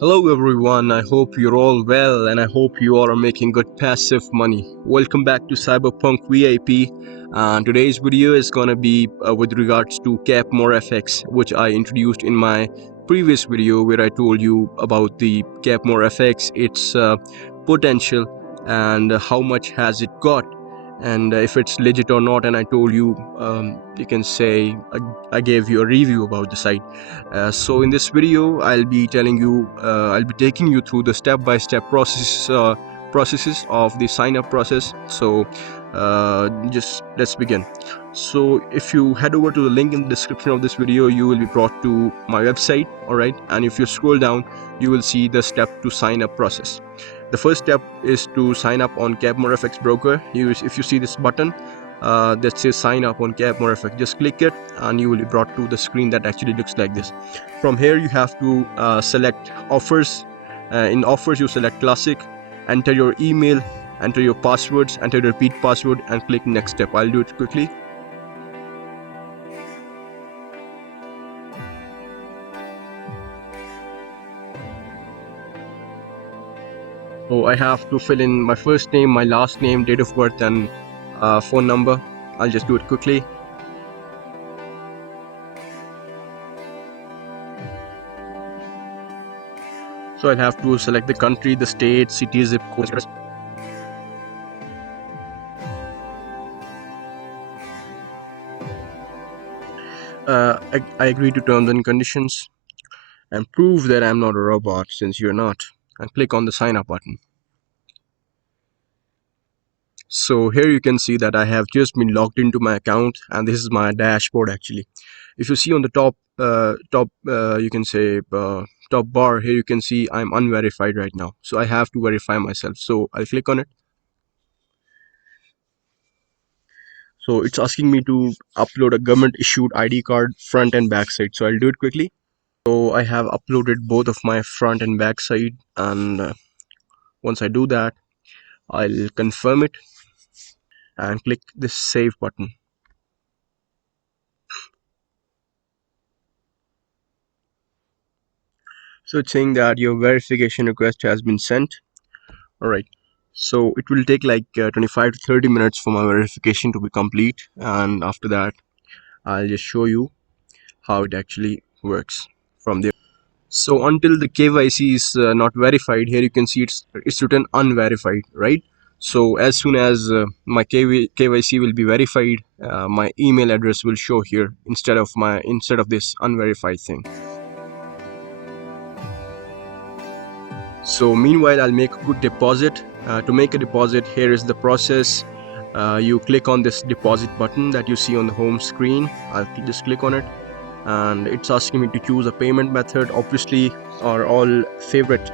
Hello everyone, I hope you're all well and I hope you all are making good passive money. Welcome back to Cyberpunk VIP, and today's video is gonna be with regards to Cappmore Fx, which I introduced in my previous video where I told you about the Cappmore Fx, its potential and how much has it got, and if it's legit or not. And I told you, you can say I gave you a review about the site. So in this video I'll be taking you through the step-by-step processes of the sign up process. So just let's begin. So if you head over to the link in the description of this video, you will be brought to my website. Alright, and if you scroll down, you will see the step to sign up process. The first step is to sign up on CappmoreFx Broker. If you see this button that says sign up on CappmoreFx, just click it and you will be brought to the screen that actually looks like this. From here you have to select offers. In offers you select classic, enter your email, enter your passwords, enter the repeat password and click next step. I'll do it quickly. So I have to fill in my first name, my last name, date of birth and phone number. I'll just do it quickly. So I'll have to select the country, the state, city, zip code. I agree to terms and conditions and prove that I'm not a robot, since you're not, and click on the sign up button. So here you can see that I have just been logged into my account, and this is my dashboard actually. If you see on the top you can say top bar here, you can see I'm unverified right now, so I have to verify myself. So I'll click on it. So it's asking me to upload a government issued ID card, front and back side, so I'll do it quickly. So I have uploaded both of my front and back side, and once I do that, I'll confirm it and click this save button. So it's saying that your verification request has been sent. Alright, so it will take like 25 to 30 minutes for my verification to be complete, and after that I'll just show you how it actually works from there. So until the KYC is not verified, here you can see it's written unverified, right? So as soon as my KYC will be verified, my email address will show here instead of this unverified thing. So meanwhile I'll make a good deposit. To make a deposit, here is the process. You click on this deposit button that you see on the home screen. I'll just click on it, and it's asking me to choose a payment method. Obviously our all favorite,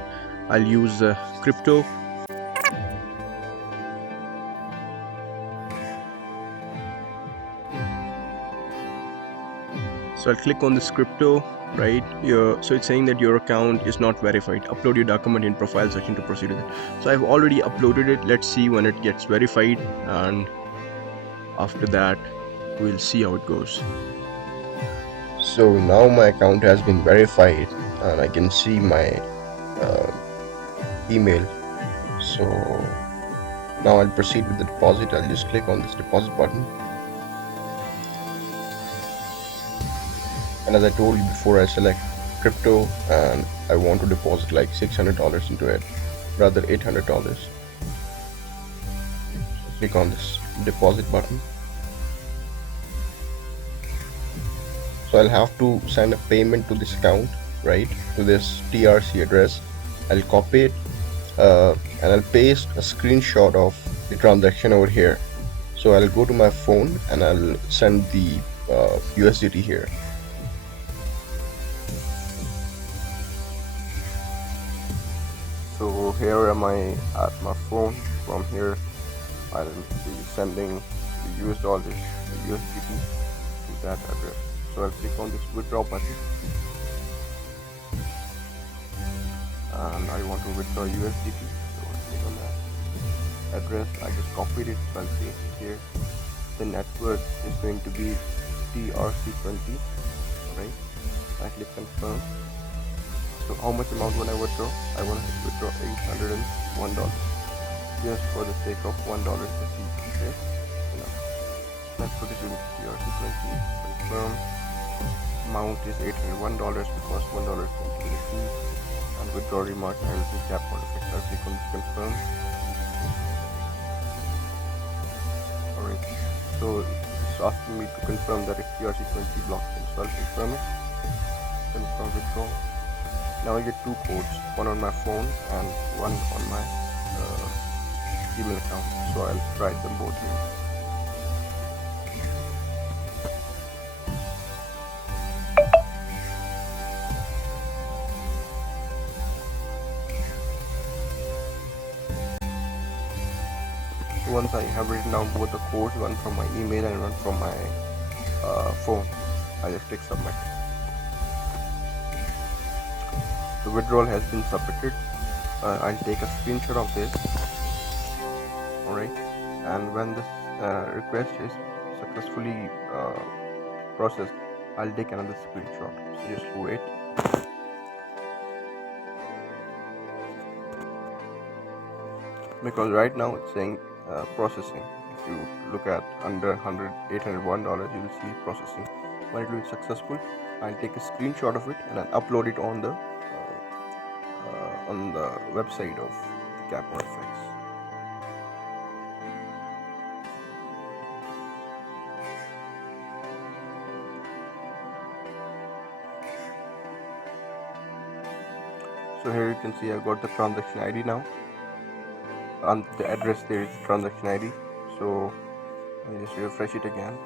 I'll use crypto. So I'll click on this crypto, right? So it's saying that your account is not verified. Upload your document in profile section to proceed with it. So I've already uploaded it. Let's see when it gets verified, and after that we'll see how it goes. So now my account has been verified and I can see my email. So now I'll proceed with the deposit. I'll just click on this deposit button, and as I told you before, I select crypto and I want to deposit like $600 into it, rather $800. So click on this deposit button. So I'll have to send a payment to this account, right, to this TRC address. I'll copy it and I'll paste a screenshot of the transaction over here. So I'll go to my phone and I'll send the USDT here. So here am I at my phone. From here I'll be sending the US dollars, the USDT, to that address. So I'll click on this withdraw button, and I want to withdraw USDT, so I'll click on that address. I just copied it, so I'll paste it here. The network is going to be TRC20, right? I click confirm. So how much amount when I withdraw? I want to withdraw $801 just for the sake of $1 per fee. Okay, so now let's put it into CRC20. Confirm. Amount is $801 because $1 is going to be the fee. And withdraw remark, I will do CappmoreFx. I'll click on this confirm. Alright, so it's asking me to confirm that it's CRC20 blockchain, so I'll confirm it. Confirm withdraw. Now I get two codes, one on my phone and one on my email account, so I'll write them both here. So once I have written down both the codes, one from my email and one from my phone, I just click submit. The withdrawal has been submitted. I'll take a screenshot of this. Alright, and when this request is successfully processed, I'll take another screenshot. So just wait. Because right now it's saying processing. If you look at under $801, you will see processing. When it will be successful, I'll take a screenshot of it and I'll upload it on the website of CappmoreFx. So here you can see I got the transaction ID now. On the address there is transaction ID. So I just refresh it again.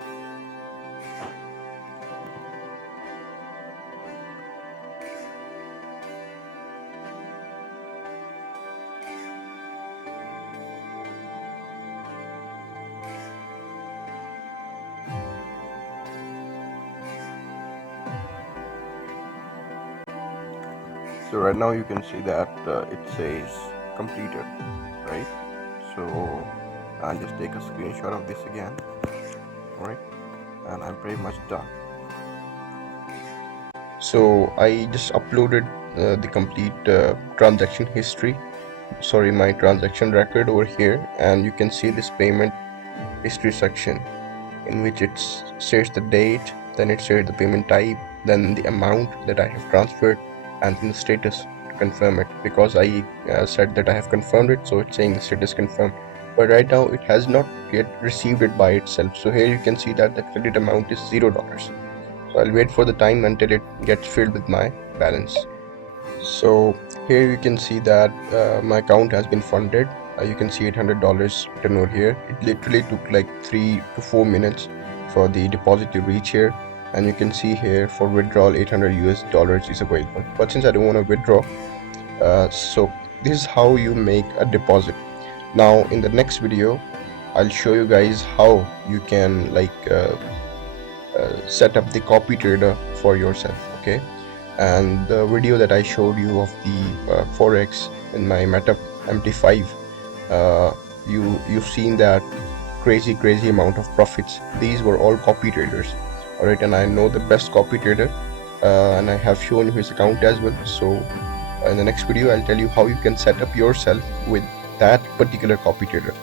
So right now you can see that it says completed, right? So I'll just take a screenshot of this again. Alright, and I'm pretty much done. So I just uploaded the complete transaction history, my transaction record over here, and you can see this payment history section in which it says the date, then it says the payment type, then the amount that I have transferred, and then the status to confirm it, because I said that I have confirmed it, so it's saying the status confirmed. But right now it has not yet received it by itself. So here you can see that the credit amount is $0. So I'll wait for the time until it gets filled with my balance. So here you can see that my account has been funded. You can see $800 written over here. It literally took like 3 to 4 minutes for the deposit to reach here, and you can see here for withdrawal $800 is available. But since I don't want to withdraw, so this is how you make a deposit. Now in the next video I'll show you guys how you can set up the copy trader for yourself. Okay, and the video that I showed you of the forex in my meta MT5, you've seen that crazy amount of profits. These were all copy traders. Alright, and I know the best copy trader, and I have shown you his account as well. So in the next video I'll tell you how you can set up yourself with that particular copy trader.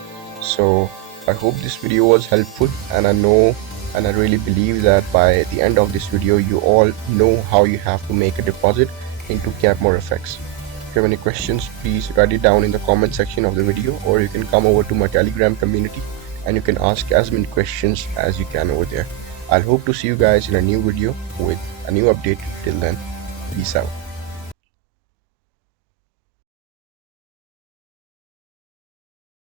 So I hope this video was helpful, and I know and I really believe that by the end of this video you all know how you have to make a deposit into CappmoreFx. If you have any questions, please write it down in the comment section of the video, or you can come over to my Telegram community and you can ask as many questions as you can over there. I'll hope to see you guys in a new video with a new update. Till then, peace out.